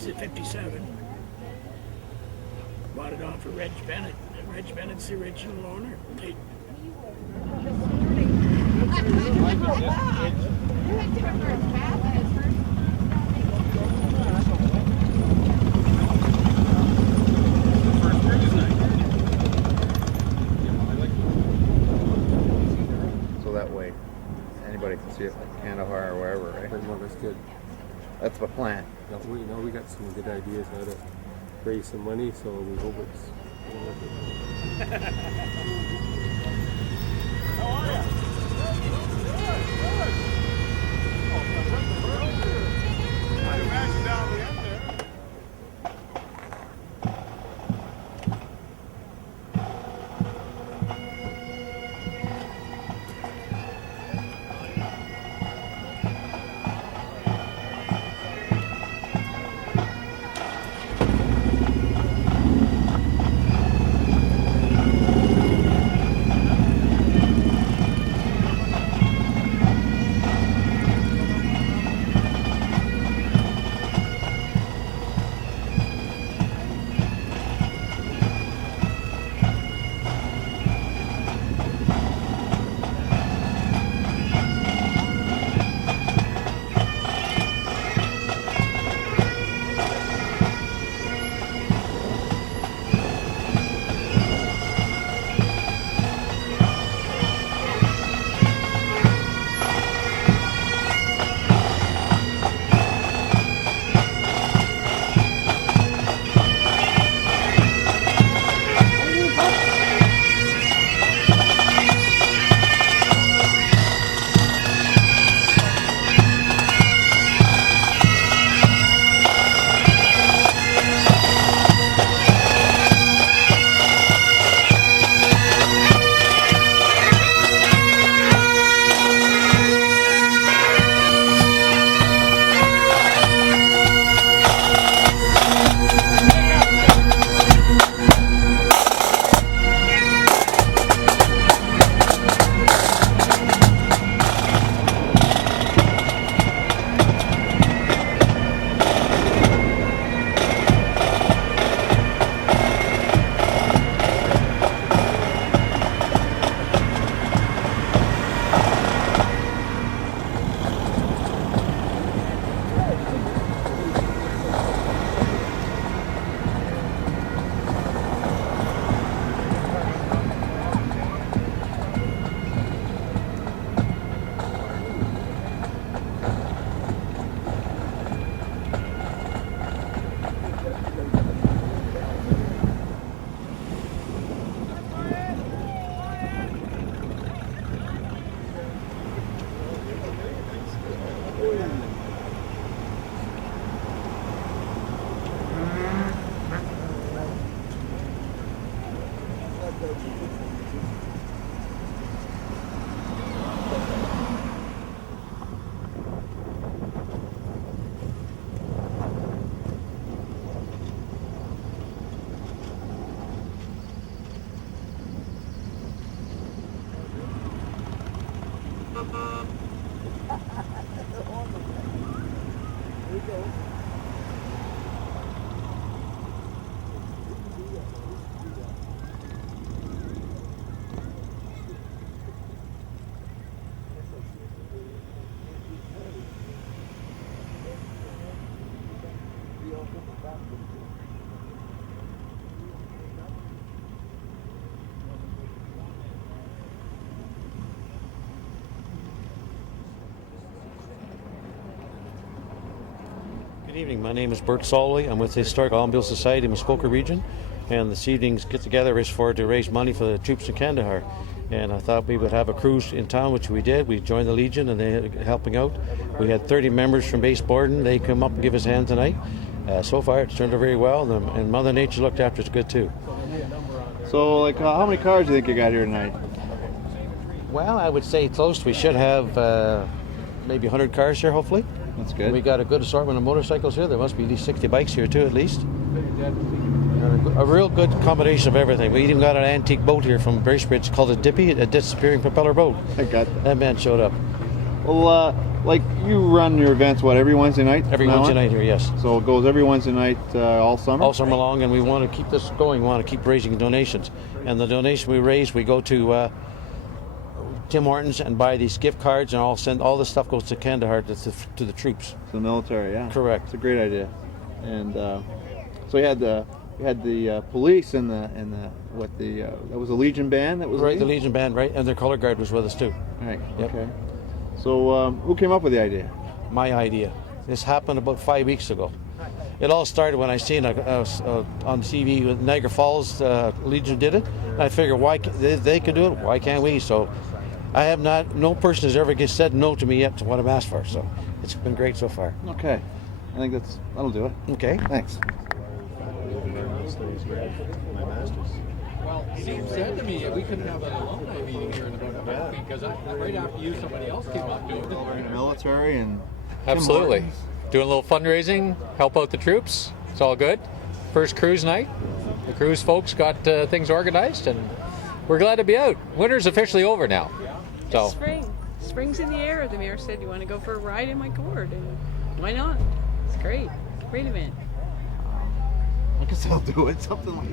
built it in 57. Bought it off of Reg Bennett. Reg Bennett's the original owner. So that way, anybody can see it, like Kandahar or wherever, right? Well, that's good. That's the plan. We got some good ideas how to raise some money, so we hope it's. How are you? Good. I'd imagine down the end there. Good evening. My name is Bert Solway. I'm with the Historic Automobile Society in the Muskoka region, and this evening's get-together is to raise money for the troops in Kandahar. And I thought we would have a cruise in town, which we did. We joined the Legion, and they're helping out. We had 30 members from base Borden. They come up and give us a hand tonight. So far, it's turned out very well, and Mother Nature looked after us good too. So, like, how many cars do you think you got here tonight? Well, I would say close. We should have maybe 100 cars here, hopefully. That's good. We got a good assortment of motorcycles here. There must be at least 60 bikes here too, at least. A real good combination of everything. We even got an antique boat here from Bracebridge called a Dippy, a disappearing propeller boat. I got that. That man showed up. Well, like you run your events every Wednesday night? Every from now Wednesday on? night here, yes. So it goes every Wednesday night all summer. All summer long, and we want to keep this going. We want to keep raising donations, and the donation we raise, we go to Tim Hortons and buy these gift cards, and all this stuff goes to Kandahar to the troops. To the military, yeah. Correct. It's a great idea. And so you had the police and that was a Legion band that was Right, leading? the Legion band, right, and their color guard was with us too. Right. Yep. Okay. So who came up with the idea? My idea. This happened about 5 weeks ago. It all started when I seen on TV with Niagara Falls, Legion did it. And I figured, why they can do it? Why can't we? So I have not. No person has ever said no to me yet to what I'm asked for. So it's been great so far. Okay. I think that'll do it. Okay. Thanks. Well, Steve said to me we couldn't have an alumni meeting here in about a week because right after you, somebody else came up doing it. Military and Absolutely. Doing a little fundraising, help out the troops. It's all good. First cruise night. The cruise folks got things organized, and we're glad to be out. Winter's officially over now. So Spring. Spring's in the air. The mayor said, you want to go for a ride in my gourd? And why not? It's great. Great event. I guess I'll do it. Something like